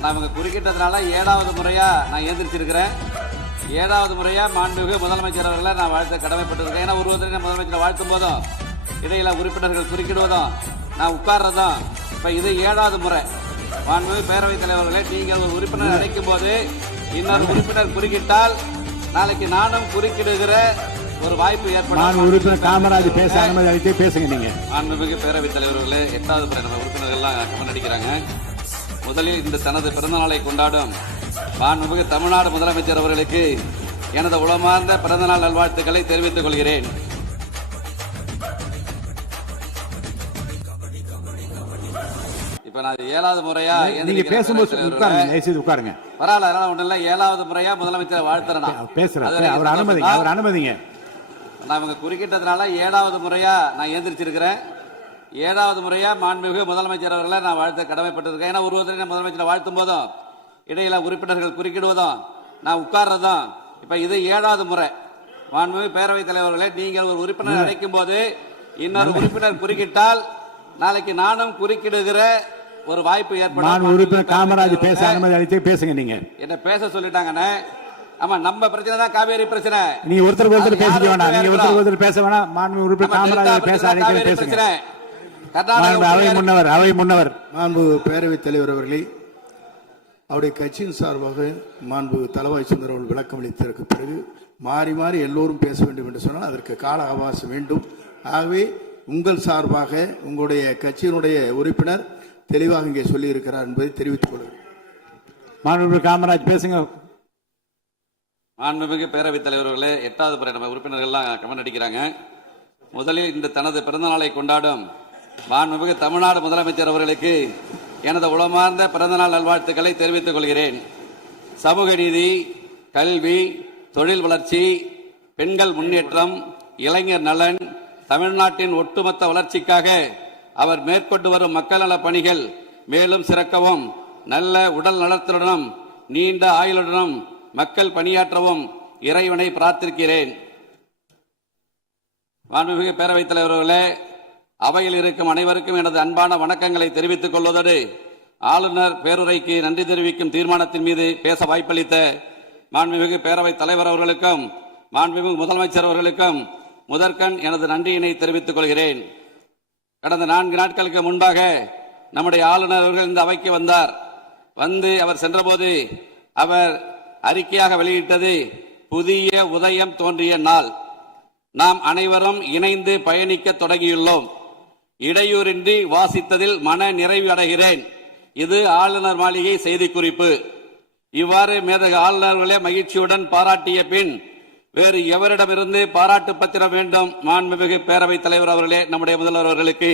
நான் இவங்க குறுக்கிட்டதுனால 7வது முறையா நான் எந்திரிச்சிருக்கிறேன். 7வது முறையா மாண்புமிகு முதலமைச்சர் அவர்களை நான் வாழ்த்த கடமைப்பட்டிருக்கேன். ஏன்னா ஒருவரை முதலமைச்சரை வாழ்த்தும் போதும் இடையில உறுப்பினர்கள் குறுக்கிடுவதும் நான் உட்கார்றதும் இப்ப இது 7வது முறை. மாண்புமிகு பேரவைத் தலைவர்களை நீங்கள் ஒரு உறுப்பினர் அழைக்கும் போது இன்னொரு உறுப்பினர் குறுக்கிட்டால் நாளைக்கு நானும் குறுக்கிடுகிற ஒரு வாய்ப்பு ஏற்படும். உறுப்பினர் காமராஜ் பேச அனுமதி அளித்து பேசுங்க. நீங்க மாண்புமிகு பேரவைத் தலைவர்களே, 8வது முறை நம்ம உறுப்பினர்கள் எல்லாம் நடிக்கிறாங்க. முதலில் இந்த தனது பிறந்தநாளை கொண்டாடும் மாண்புமிகு தமிழ்நாடு முதலமைச்சர் அவர்களுக்கு எனது உளமார்ந்த பிறந்தநாள் நல்வாழ்த்துக்களை தெரிவித்துக் கொள்கிறேன். இப்ப நான் 7வது முறையா நீங்க பேசும்போது உட்காருங்க. பரவாயில்ல, ஒண்ணு இல்ல. 7வது முறையா முதலமைச்சர் வாழ்த்துறேன் பேசுறேன். அவர் அனுமதிங்க. நான் இவங்க குறுக்கிட்டதுனால 7வது முறையா நான் எந்திரிச்சிருக்கிறேன். 7வது முறையா மாண்புமிகு முதலமைச்சர் அவர்களை நான் வாழ்த்த கடமைப்பட்டிருக்கேன். ஏன்னா ஒருவரை முதலமைச்சரை வாழ்த்தும் போதும் இடையில உறுப்பினர்கள் குறுக்கிடுவதும் நான் உட்கார்றதும் இப்ப இது 7வது முறை. மாண்புமிகு பேரவைத் தலைவர்களை நீங்கள் ஒரு உறுப்பினர் அழைக்கும் போது இன்னொரு உறுப்பினர் குறுக்கிட்டால் நாளைக்கு நானும் குறுக்கிடுகிற ஒரு வாய்ப்பு ஏற்படும். உறுப்பினர் காமராஜ் பேச அனுமதி அளித்து பேசுங்க. நீங்க என்ன பேச சொல்லிட்டாங்கன்னு. ஆமா, நம்ம பிரச்சனை தான் காவேரி பிரச்சனை. நீங்க ஒருத்தர் பேசிக்க வேண்டாம். நீங்க ஒருத்தர் பேச வேணாம். மாண்பு உறுப்பினர் காமராஜ் பேச அழைத்து பேசுங்க. அவை முன்னவர் மாண்பு பேரவைத் தலைவர் அவர்களே, அவருடைய கட்சியின் சார்பாக மாண்பு தளவாய் சுந்தர் அவர்கள் விளக்கம் அளித்ததற்கு பிறகு மாறி மாறி எல்லோரும் பேச வேண்டும் என்று சொன்னால் அதற்கு கால அவகாசம் வேண்டும். ஆகவே உங்கள் சார்பாக உங்களுடைய கட்சியினுடைய உறுப்பினர் தெளிவாக இங்கே சொல்லி இருக்கிறார் என்பதை தெரிவித்துக் கொள்கிறேன். மாண்புமிகு காமராஜ் பேசுங்க. மாண்புமிகு பேரவைத் தலைவர்களே, 8வது முறை நம்ம உறுப்பினர்கள் எல்லாம் கமெண்ட் அடிக்கிறாங்க. முதலில் இந்த தனது பிறந்தநாளை கொண்டாடும் மாண்புமிகு தமிழ்நாடு முதலமைச்சர் அவர்களுக்கு எனது உளமார்ந்த பிறந்தநாள் நல்வாழ்த்துக்களை தெரிவித்துக் கொள்கிறேன். சமூக நீதி, கல்வி, தொழில் வளர்ச்சி, பெண்கள் முன்னேற்றம், இளைஞர் நலன், தமிழ்நாட்டின் ஒட்டுமொத்த வளர்ச்சிக்காக அவர் மேற்கொண்டு வரும் மக்கள் நல பணிகள் மேலும் சிறக்கவும், நல்ல உடல் நலத்துடனும் நீண்ட ஆயுளுடனும் மக்கள் பணியாற்றவும் இறைவனை பிரார்த்திக்கிறேன். மாண்புமிகு பேரவைத் தலைவர்களே, அவையில் இருக்கும் அனைவருக்கும் எனது அன்பான வணக்கங்களை தெரிவித்துக் கொள்வதோடு ஆளுநர் பேருரைக்கு நன்றி தெரிவிக்கும் தீர்மானத்தின் மீது பேச வாய்ப்பளித்த மாண்புமிகு பேரவைத் தலைவர் அவர்களுக்கும் மாண்புமிகு முதலமைச்சர் அவர்களுக்கும் முதற்கண் எனது நன்றியினை தெரிவித்துக் கொள்கிறேன். கடந்த 4 நாட்களுக்கு முன்பாக நம்முடைய ஆளுநர் அவர்கள் இந்த அவைக்கு வந்தார். அவர் சென்றபோது அவர் அறிக்கையாக வெளியிட்டது புதிய உதயம் தோன்றிய நாள். நாம் அனைவரும் இணைந்து பயணிக்க தொடங்கியுள்ளோம். இடையூறின்றி வாசித்ததில் மன நிறைவு அடைகிறேன். இது ஆளுநர் மாளிகை செய்திக்குறிப்பு. இவ்வாறு மேதகு ஆளுநர்களே மகிழ்ச்சியுடன் பாராட்டிய பின் வேறு எவரிடமிருந்து பாராட்டு பத்திரம் வேண்டும்? மாண்புமிகு பேரவைத் தலைவர் அவர்களே, நம்முடைய முதல்வர் அவர்களுக்கு